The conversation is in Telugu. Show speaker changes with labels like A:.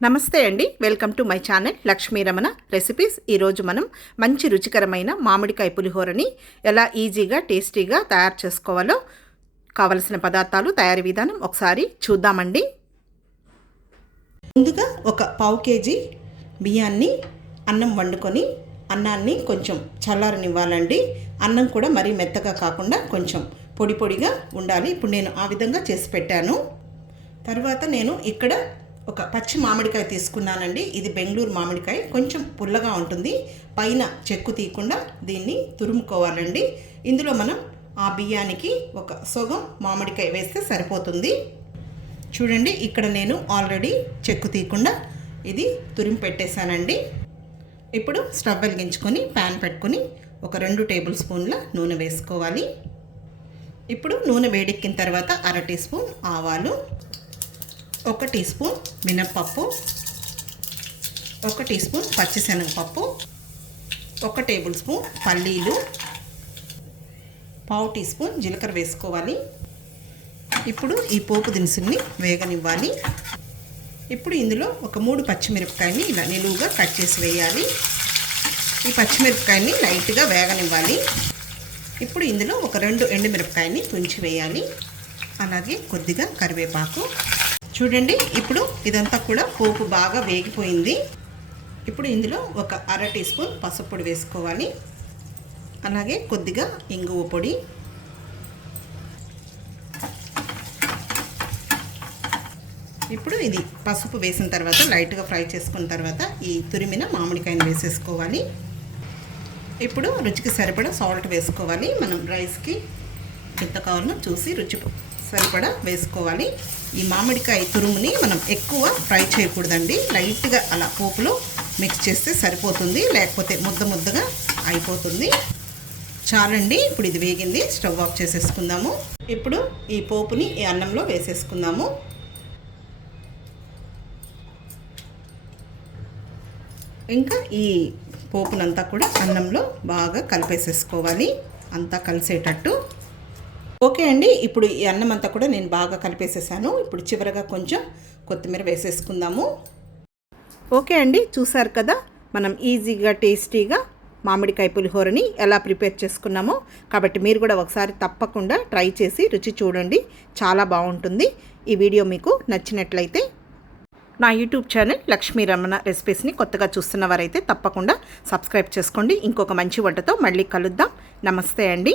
A: నమస్తే అండి. Welcome to my channel Lakshmi Ramana recipes. ఈరోజు మనం మంచి రుచికరమైన మామిడికాయ పులిహోరని ఎలా ఈజీగా టేస్టీగా తయారు చేసుకోవాలో కావలసిన పదార్థాలు తయారీ విధానం ఒకసారి చూద్దామండి. ముందుగా ఒక పావు కేజీ బియ్యాన్ని అన్నం వండుకొని అన్నాన్ని కొంచెం చల్లారనివ్వాలండి. అన్నం కూడా మరీ మెత్తగా కాకుండా కొంచెం పొడి పొడిగా ఉండాలి. ఇప్పుడు నేను ఆ విధంగా చేసి పెట్టాను. తర్వాత నేను ఇక్కడ ఒక పచ్చి మామిడికాయ తీసుకున్నానండి. ఇది బెంగళూరు మామిడికాయ. కొంచెం పుల్లగా ఉంటుంది. పైన చెక్కు తీయకుండా దీన్ని తురుముకోవాలండి. ఇందులో మనం ఆ బియ్యానికి ఒక సొగం మామిడికాయ వేస్తే సరిపోతుంది. చూడండి ఇక్కడ నేను ఆల్రెడీ చెక్కు తీయకుండా ఇది తురిమి పెట్టేశానండి ఇప్పుడు స్టవ్ వెలిగించుకొని ప్యాన్ పెట్టుకొని ఒక రెండు టేబుల్ స్పూన్ల నూనె వేసుకోవాలి. ఇప్పుడు నూనె వేడెక్కిన తర్వాత అర టీ స్పూన్ ఆవాలు ఒక టీ స్పూన్ మినప్పప్పు ఒక టీ స్పూన్ పచ్చిశనగపప్పు ఒక టేబుల్ స్పూన్ పల్లీలు పావు టీ స్పూన్ జీలకర్ర వేసుకోవాలి. ఇప్పుడు ఈ పోపు దినుసుల్ని వేగనివ్వాలి. ఇప్పుడు ఇందులో ఒక మూడు పచ్చిమిరపకాయని ఇలా నిలువుగా కట్ చేసి వేయాలి. ఈ పచ్చిమిరపకాయని లైట్గా వేగనివ్వాలి. ఇప్పుడు ఇందులో ఒక రెండు ఎండుమిరపకాయని తుంచి వేయాలి. అలాగే కొద్దిగా కరివేపాకు చూడండి ఇప్పుడు ఇదంతా కూడా పోపు బాగా వేగిపోయింది. ఇప్పుడు ఇందులో ఒక అర టీ స్పూన్ పసుపు పొడి వేసుకోవాలి. అలాగే కొద్దిగా ఇంగువ పొడి. ఇప్పుడు ఇది పసుపు వేసిన తర్వాత లైట్గా ఫ్రై చేసుకున్న తర్వాత ఈ తురిమిన మామిడికాయను వేసేసుకోవాలి. ఇప్పుడు రుచికి సరిపడా సాల్ట్ వేసుకోవాలి. మనం రైస్కి ఎంత కావాలో చూసి రుచి సరిపడా వేసుకోవాలి. ఈ మామిడికాయ తురుముని మనం ఎక్కువ ఫ్రై చేయకూడదండి. లైట్గా అలా పోపులో మిక్స్ చేస్తే సరిపోతుంది. లేకపోతే ముద్ద ముద్దగా అయిపోతుంది. చాలండి. ఇప్పుడు ఇది వేగింది. స్టవ్ ఆఫ్ చేసేసుకుందాము. ఇప్పుడు ఈ పోపుని ఈ అన్నంలో వేసేసుకుందాము. ఇంకా ఈ పోపునంతా కూడా అన్నంలో బాగా కలిపేసేసుకోవాలి. అంతా కలిసేటట్టు. ఓకే అండి. ఇప్పుడు ఈ అన్నం అంతా కూడా నేను బాగా కలిపేసేసాను. ఇప్పుడు చివరగా కొంచెం కొత్తిమీర వేసేసుకుందాము. ఓకే అండి. చూసారు కదా మనం ఈజీగా టేస్టీగా మామిడికాయ పులిహోరని ఎలా ప్రిపేర్ చేసుకున్నామో. కాబట్టి మీరు కూడా ఒకసారి తప్పకుండా ట్రై చేసి రుచి చూడండి. చాలా బాగుంటుంది. ఈ వీడియో మీకు నచ్చినట్లయితే నా యూట్యూబ్ ఛానల్ లక్ష్మీ రమణ రెసిపీస్ని కొత్తగా చూస్తున్నవారైతే తప్పకుండా సబ్స్క్రైబ్ చేసుకోండి. ఇంకొక మంచి వంటతో మళ్ళీ కలుద్దాం. నమస్తే అండి.